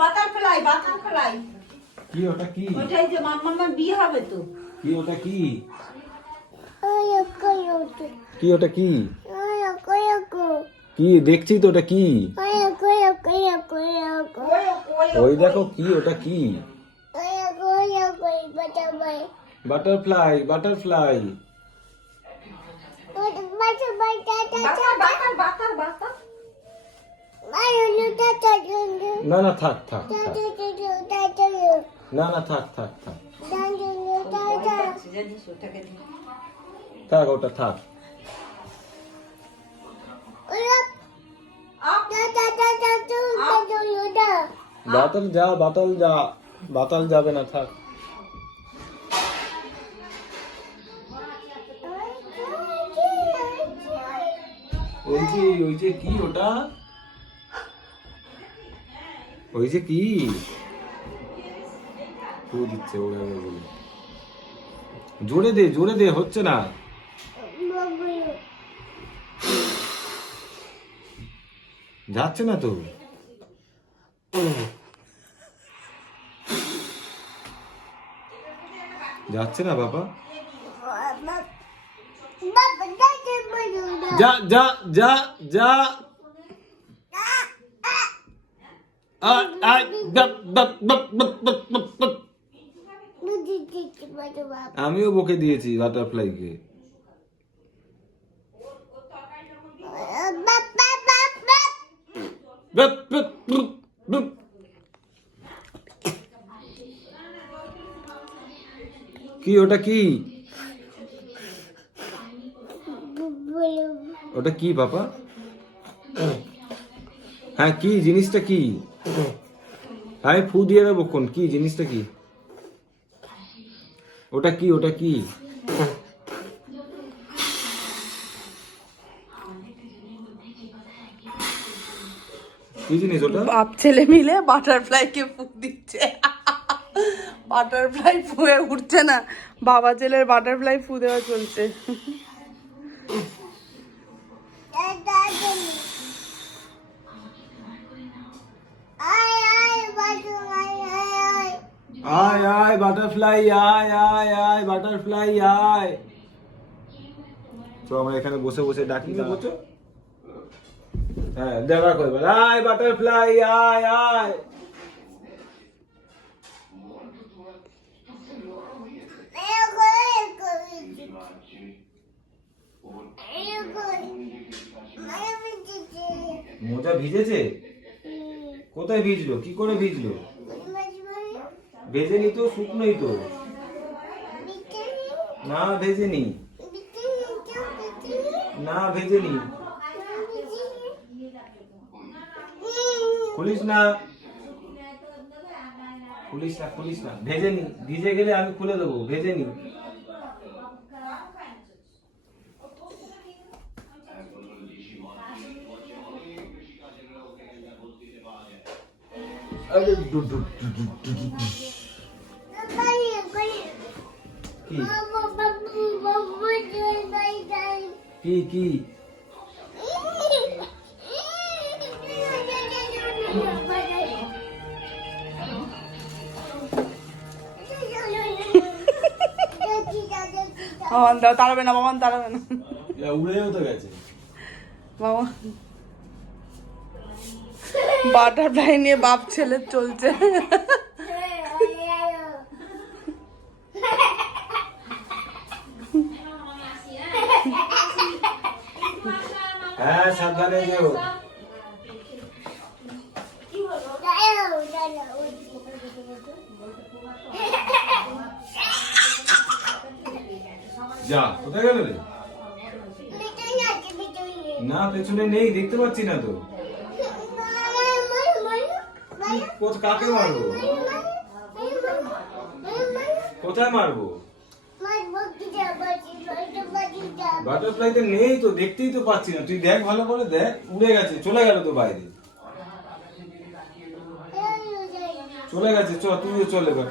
Butterfly butterfly কি ওটা কি? ওটাই যে মাম্মার বিয়ে হবে তো। কি ওটা কি? কি ওটা কি? কি দেখছি তো ওটা কি? ওই দেখো কি ওটা কি? বাটারফ্লাই। Butterfly butter. না না, থাক থাক না না, থাক থাক থাক। থাক, ওটা থাক। বাতাল যা বাতাল যা, বাতাল যাবে না, থাক। ওই যে ওই যে কি ওটা? ওই যে কি জোরে দে জোরে দে হচ্ছে না যাচ্ছে না তো যাচ্ছে না বাবা যা যা যা যা আমিও বকে দিয়েছি বাটারফ্লাইকে। কি ওটা কি? ওটা কি বাবা? হ্যাঁ কি জিনিসটা কি? হ্যাঁ ফু দিয়ে দেবো কোন? কি, জিনিসটা কি? ওটা কি ওটা কি? কি জিনিস ওটা? বাপ ছেলে মিলে বাটারফ্লাইকে ফুক দিচ্ছে। বাটারফ্লাই ফুয়ে উঠছে না। বাবা ছেলের বাটারফ্লাই ফু দেওয়া চলছে। আয় আয় বাটারফ্লাই আয় আয় আয় বাটারফ্লাই আয়। তো আমরা এখানে বসে বসে ডাকি না বসো। হ্যাঁ দেখা করবে আয় বাটারফ্লাই আয় আয়। মোজা ভিজেছে? কোথায় ভিজলো? কি করে ভিজলো? ভেজেনি তো, শুকনোই তো। না, ভেজে ভেজেনি না, ভেজে ভেজেনি খুলিস না। খুলিস না খুলিস না। ভেজে ভেজেনি ভিজে গেলে আমি খুলে দেবো। আরে ডু ডু ডু। কি? কি কি? বাবান দাও তাড়াবে না বাবান তাড়াবে না। উড়েও তো গেছে। বাবা বাটারফ্লাই নিয়ে বাপ ছেলে চলছে। হ্যাঁ সাবধানে যেও। যা, কোথায় গেল রে? না, পেছনে নেই, দেখতে পাচ্ছি না তো। কাকে মারবো? কোথায় মারবো? বাটারফ্লাইতে নেই তো দেখতেই তো পাচ্ছি না। তুই দেখ ভালো করে দেখ উড়ে গেছে চলে গেল তো বাইরে। চলে গেছে চ তুইও চলে গেল